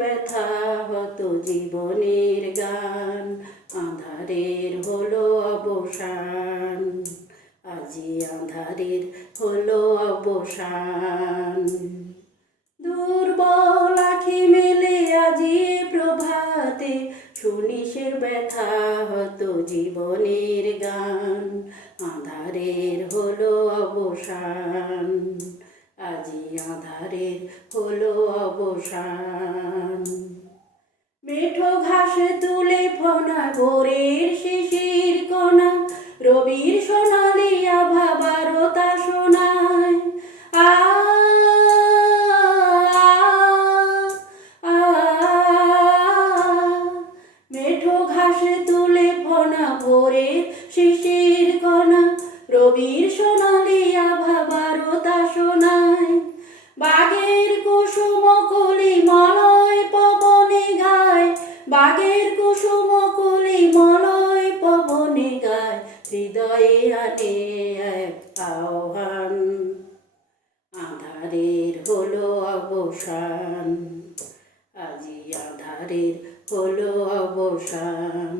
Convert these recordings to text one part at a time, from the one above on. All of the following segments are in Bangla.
ব্যথা হত জীবনের গান, আধারের হলো অবসান। আজি আধারের হলো অবসান। দুর্বল আখি মেলে আজি প্রভাতে শুনিসের ব্যথা হতো জীবনের গান, আধারের হলো অবসান। আজি আধারের হলো অবসান। মেঠো ঘাসে তুলে ফনা, ভোরের শিশির কণা, রবির সোনালি আভা বারতা শোনায়। আ মেঠো ঘাসে তুলে ফনা, ভোরের শিশির কণা, রবির সোনালি আভা হৃদয়ে আনে এক আহ্বান আধারের হলো অবসান। আজি আধারের হলো অবসান।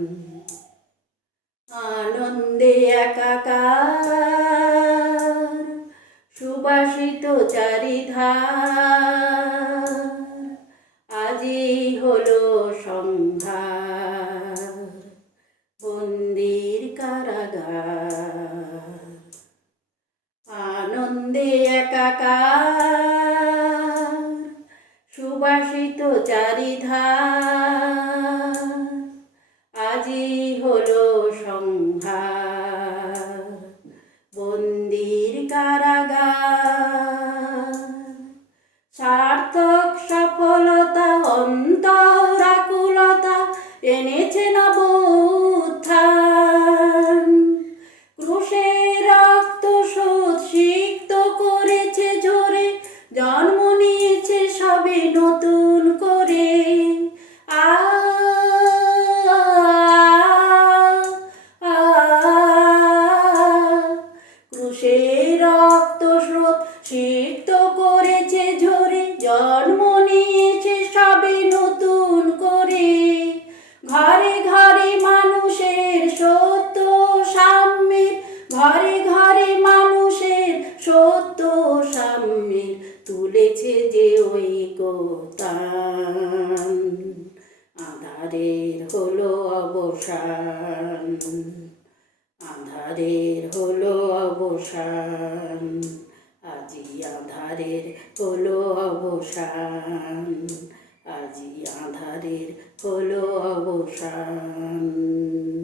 আনন্দে একাকার, সুবাসিত চারিধার। আজি হলো সংহার একাকার সুবাসিত চারিধার আজি হলো সংহার বন্দির কারাগার। সার্থক সফলতা অন্তরাকুলতা এনেছে নব জন্ম নিয়েছে সবে নতুন করে। আ ক্রুশের রক্ত স্রোত সিদ্ধ করেছে তুলেছে যে ঐকতান আধারের হলো অবসান। আধারের হলো অবসান। আজি আধারের হলো অবসান। আজি আধারের হলো অবসান।